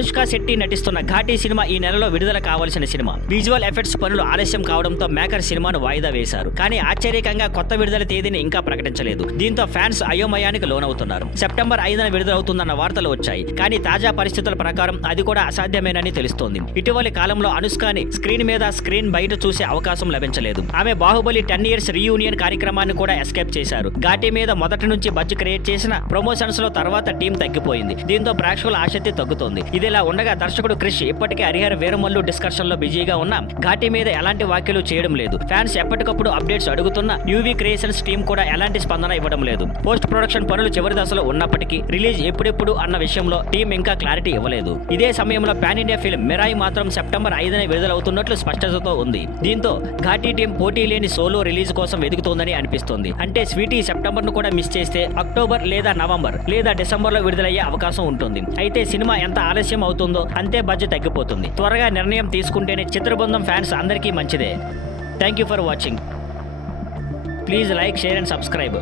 అనుష్క శెట్టి నటిస్తున్న ఘాటీ సినిమా ఈ నెలలో విడుదల కావాల్సిన సినిమా. విజువల్ ఎఫెక్ట్స్ పనులు ఆలస్యం కావడంతో మేకర్ సినిమాను వాయిదా వేశారు. కానీ ఆశ్చర్యకంగా కొత్త విడుదల తేదీని ఇంకా ప్రకటించలేదు. దీంతో ఫ్యాన్స్ అయోమయానికి లోనవుతున్నారు. సెప్టెంబర్ 5న విడుదలవుతుందన్న వార్తలు వచ్చాయి. కానీ తాజా పరిస్థితుల ప్రకారం అది కూడా అసాధ్యమేనని తెలుస్తోంది. ఇటీవలి కాలంలో అనుష్కని స్క్రీన్ మీద స్క్రీన్ బయట చూసే అవకాశం లభించలేదు. ఆమె బాహుబలి 10 ఇయర్స్ రీయూనియన్ కార్యక్రమాన్ని కూడా ఎస్కేప్ చేశారు. ఘాటీ మీద మొదటి నుంచి బజ్ క్రియేట్ చేసిన ప్రమోషన్స్ లో తర్వాత టీం తగ్గిపోయింది. దీంతో ప్రేక్షకుల ఆసక్తి తగ్గుతోంది. ఇదిలా ఉండగా దర్శకుడు క్రిష్ ఇప్పటికే హరిహర వీరమల్లు డిస్కషన్ లో బిజీగా ఉన్న ఘాటీ మీద ఎలాంటి వ్యాఖ్యలు చేయడం లేదు. ఫ్యాన్స్ ఎప్పటికప్పుడు అప్డేట్స్ అడుగుతున్న యూవీ క్రియేషన్స్ టీం కూడా ఎలాంటి స్పందన ఇవ్వడం లేదు. పోస్ట్ ప్రొడక్షన్ పనులు చివరి దశలో ఉన్నప్పటికీ రిలీజ్ ఎప్పుడెప్పుడు అన్న విషయంలో టీం ఇంకా క్లారిటీ ఇవ్వలేదు. ఇదే సమయంలో పాన్ ఇండియా ఫిల్మ్ మిరాయి మాత్రం సెప్టెంబర్ 5న విడుదలవుతున్నట్లు స్పష్టతతో ఉంది. దీంతో ఘాటీ టీం పోటీ లేని సోలో రిలీజ్ కోసం వెతుకుతోందని అనిపిస్తోంది. అంటే స్వీటీ సెప్టెంబర్ ను కూడా మిస్ చేస్తే అక్టోబర్ లేదా నవంబర్ లేదా డిసెంబర్ లో విడుదలయ్యే అవకాశం ఉంటుంది. అయితే సినిమా ఎంత ఆలస్యం అవుతుందో అంతే బడ్జెట్ తగ్గిపోతుంది. త్వరగా నిర్ణయం తీసుకుంటేనే చిత్రబృందం ఫ్యాన్స్ అందరికీ మంచిదే. Thank you for watching. Please like, share and subscribe.